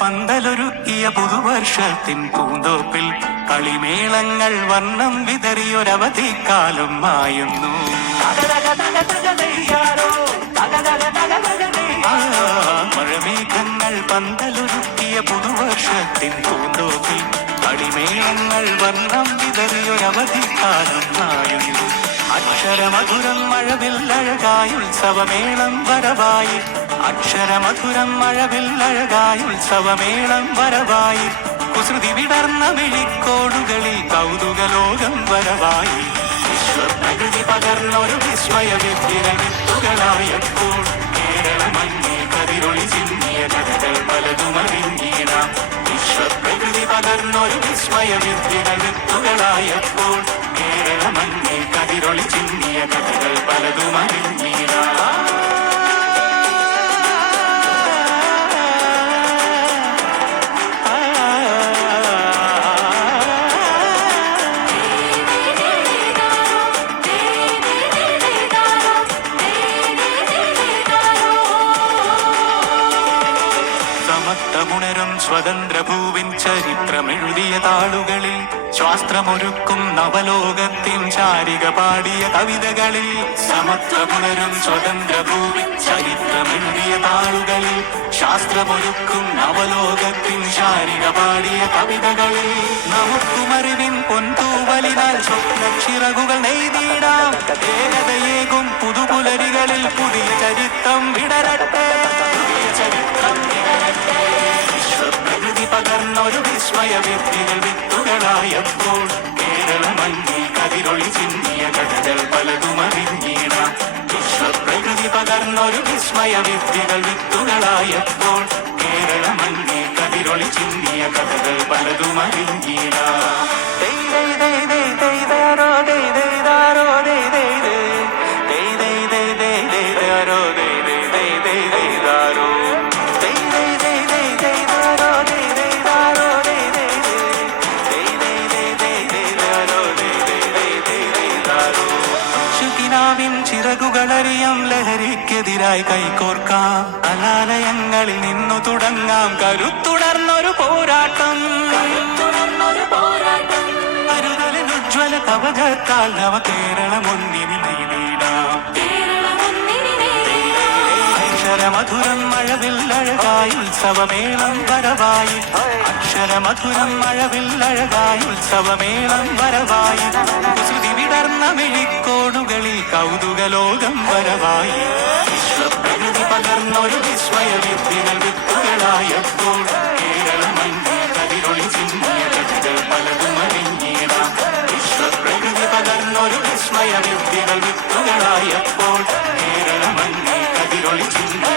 പന്തലൊരുക്കിയ പുതുവർഷത്തിൻ പൂന്തോപ്പിൽ കളിമേളങ്ങൾ വർണ്ണം വിതറിയൊരവധിക്കാലം മായുന്നു. മഴമേഘങ്ങൾ പന്തലൊരുക്കിയ പുതുവർഷത്തിൻ പൂന്തോപ്പിൽ കളിമേളങ്ങൾ വർണ്ണം വിതറിയൊരവധിക്കാലം മായുന്നു. അക്ഷരമധുരം മഴവില്ലഴകായി ഉത്സവമേളം വരവായി. അക്ഷരമധുരം മഴവില്ലഴകായി ഉത്സവമേളം വരവായി. കുസൃതി വിടർന്ന മിഴിക്കോടുകളിൽ കൗതുകലോകം വരവായി. വിശ്വപ്രകൃതി പകർന്നൊരു വിസ്മയ വിദ്യകളായപ്പോൾ കേരളമഞ്ഞേ കതിരൊളി ചിന്നിയ കഥകൾ പലതുമറിഞ്ഞിടാം. വിശ്വപ്രകൃതി പകർന്നൊരു വിസ്മയ വിദ്യകളായപ്പോൾ കേരളമഞ്ഞേ കതിരൊളി ചിന്നിയ കഥകൾ പലതുമറിഞ്ഞിടാം. സമത്വമുണരും സ്വതന്ത്രഭൂവിൻ ചരിത്രമെഴുതിയ താളുകളിൽ ശാസ്ത്രമൊരുക്കും നവലോകത്തിൻ ചാരിക പാടിയ കവിതകളിൽ. സമത്വമുണരും സ്വതന്ത്രഭൂവിൻ ചരിത്രമെഴുതിയ താളുകളിൽ ശാസ്ത്രമൊരുക്കും നവലോകത്തിൻ ചാരിക പാടിയ കവിതകളിൽ. നമുക്കുമറിവിൻ പൊന്തൂവലിനാൽ സ്വപ്നച്ചിറകുകൾ നെയ്തിടാം. ഏകതയേകും പുതുപുലരികളിൽ പുതിയ ചരിത്രം വിടരട്ടെ. വിശ്വപ്രകൃതി പകർന്നൊരു വിസ്മയ വിദ്യകൾ വിത്തുകളായപ്പോൾ കേരളമഞ്ഞേ കതിരൊളി ചിന്നിയ കഥകൾ പലതുമറിഞ്ഞിടാം. വിശ്വപ്രകൃതി പകർന്നൊരു വിസ്മയ വിദ്യകൾ വിത്തുകളായപ്പോൾ കേരളമഞ്ഞേ കതിരൊളി ചിന്നിയ കഥകൾ പലതുമറിഞ്ഞിടാം. ചിറകുകളറിയാം ലഹരിക്കെതിരായി കൈകോർക്കാം. കലാലയങ്ങളിൽ നിന്നു തുടങ്ങാം കരുത്തുടർന്നൊരു പോരാട്ടം. കരുതലിൻ ഉജ്ജ്വല കവചത്താൽ നവ കേരളമൊന്നിനി നേടിടാം. അക്ഷരമധുരം മഴവില്ലഴകായി ഉത്സവമേളം വരവായി. അക്ഷരമധുരം മഴവില്ലഴകായി ഉത്സവമേളം വരവായി. കുസൃതി വിടർന്ന മിഴിക്കോടുകളിൽ കൗതുകലോകം വരവായി. വിശ്വപ്രകൃതി പകർന്നൊരു വിസ്മയ വിദ്യകൾ വിത്തുകളായപ്പോൾ കേരളമഞ്ഞേ കതിരൊളി ചിന്നിയ കഥകൾ പലതുമറിഞ്ഞിടാം. വിശ്വപ്രകൃതി പകർന്നൊരു വിസ്മയ വിദ്യകൾ വിത്തുകളായപ്പോൾ കേരളമഞ്ഞേ കതിരൊളി ചിന്നിയ